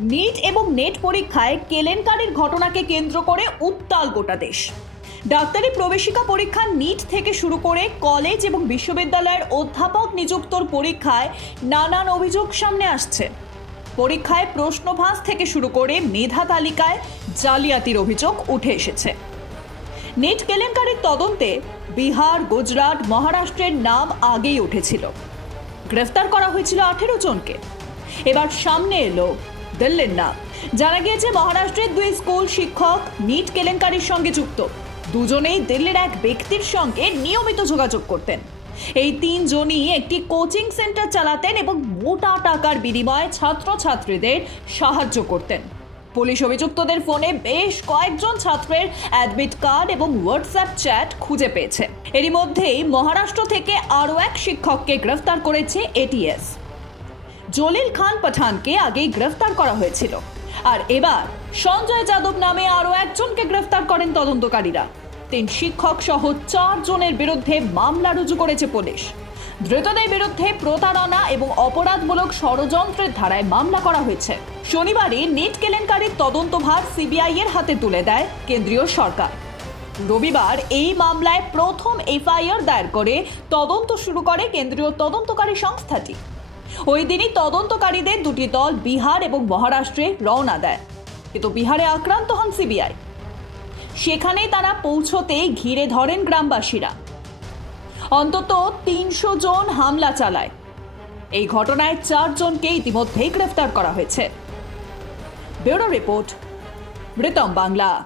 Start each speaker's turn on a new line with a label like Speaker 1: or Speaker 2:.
Speaker 1: NEET এবং net পরীক্ষায় কেলেঙ্কারির ঘটনাকে কেন্দ্র করে উত্তাল গোটা দেশ। ডাক্তারি প্রবেশিকা পরীক্ষা নিট থেকে শুরু করে কলেজ এবং বিশ্ববিদ্যালয়ের অধ্যাপক নিযুক্তর পরীক্ষায় নানান অভিযোগ সামনে আসছে। পরীক্ষায় প্রশ্নভাস থেকে শুরু করে মেধা তালিকায় জালিয়াতির অভিযোগ উঠে এসেছে। নেট কেলেঙ্কারির তদন্তে বিহার, গুজরাট, মহারাষ্ট্রের নাম আগেই উঠেছিল। গ্রেফতার করা হয়েছিল আঠেরো জনকে। এবার সামনে এলো দিল্লির না জানা গিয়েছে, মহারাষ্ট্রের দুই স্কুল শিক্ষক নিট কেলেঙ্কারির সঙ্গে যুক্ত। দুজনেই দিল্লির এক ব্যক্তির সঙ্গে নিয়মিত যোগাযোগ করতেন। এই তিনজনই একটি কোচিং সেন্টার চালাতেন এবং মোটা টাকার বিনিময়ে ছাত্রছাত্রীদের সাহায্য করতেন। পুলিশ অভিযুক্তদের ফোনে বেশ কয়েকজন ছাত্রের অ্যাডমিট কার্ড এবং হোয়াটসঅ্যাপ চ্যাট খুঁজে পেয়েছে। এরই মধ্যেই মহারাষ্ট্র থেকে আরও এক শিক্ষককে গ্রেফতার করেছে এটিএস। জলিল খান পাঠানকে আগেই গ্রেফতার করা হয়েছিল। আর এবার সঞ্জয় যাদব নামে আরও একজনকে গ্রেফতার করেন তদন্তকারীরা। তিন শিক্ষক সহ চার জনের বিরুদ্ধে মামলা রুজু করেছে পুলিশ। ধৃতদের বিরুদ্ধে প্রতারণা এবং অপরাধমূলক ষড়যন্ত্রের ধারায় মামলা করা হয়েছে। শনিবারই নিট কেলেঙ্কারির তদন্তভার সিবিআই এর হাতে তুলে দেয় কেন্দ্রীয় সরকার। রবিবার এই মামলায় প্রথম এফআইআর দায়ের করে তদন্ত শুরু করে কেন্দ্রীয় তদন্তকারী সংস্থাটি। ওই দিনই তদন্তকারীদের দুটি দল বিহার এবং মহারাষ্ট্রে রওনা দেয়। কিন্তু বিহারে আক্রান্ত হন সিবিআই। সেখানেই তারা পৌঁছতেই ঘিরে ধরেন গ্রামবাসীরা। অন্তত তিনশো জন হামলা চালায়। এই ঘটনায় চারজনকে ইতিমধ্যেই গ্রেফতার করা হয়েছে। ব্যুরো রিপোর্ট মৃতম বাংলা।